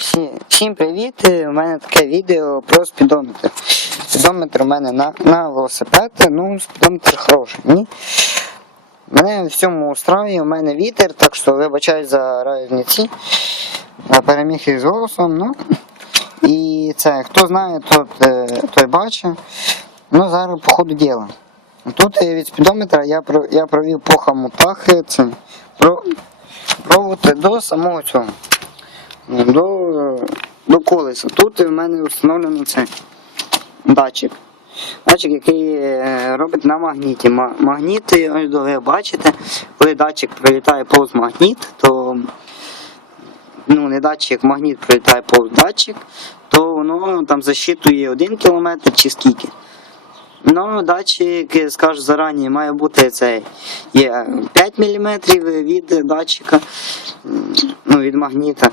всі, всім привіт! У мене таке відео про спідометр. Спідометр у мене на, на велосипед, ну спідометр хороший. Ні? Мене в всьому устраює, у мене вітер, так що вибачаю за різниці. Переміг із голосом, ну. І це, хто знає, тот, е, той бачить. Ну, зараз по ходу діла. Тут е, від спідометра я, я провів по хамутах це, про, провод до самого цього. До, до колеса. Тут в мене встановлено це датчик. Датчик, який е, робить на магніті. Ма- Магніт, ви бачите, коли датчик пролітає повз магніт, то ну, не датчик, магніт пролітає повз датчик, то воно там засчитує 1 км чи скільки. Ну, датчик, скажу зарані, має бути цей є 5 мм від датчика, ну, від магніта,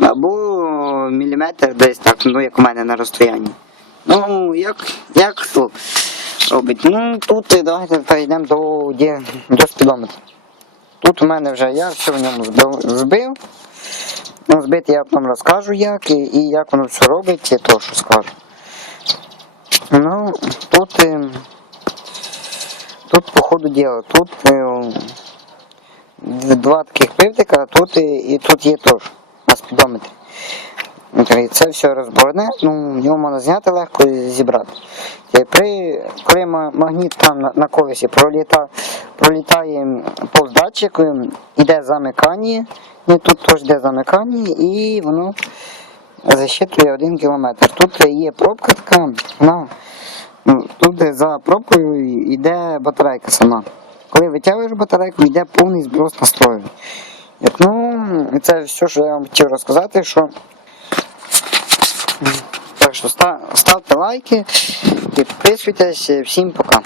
або міліметр десь так, ну як у мене на розстоянні. Ну, як, як хто робить? Ну, тут е, давайте перейдемо до, до спідометра. Тут у мене вже я все в ньому збив. Ну, збити я вам розкажу як і, і як воно все робить, я то що скажу. Ну, тут, е, тут по ходу діла, тут е, два таких пивтика, тут і, і тут є теж на спідометрі. Це все розборне, ну, його можна зняти легко і зібрати. І при, коли магніт там на, на колесі проліта, пролітає повз датчик, йде замикання, і тут теж йде замикання, і воно засчитує 1 км. Тут є пробка така, вона, ну, тут за пробкою йде батарейка сама. Коли витягуєш батарейку, йде повний зброс настрою. Ну, це все, що я вам хотів розказати, що так що ста- ставте лайки, підписуйтесь, всім пока.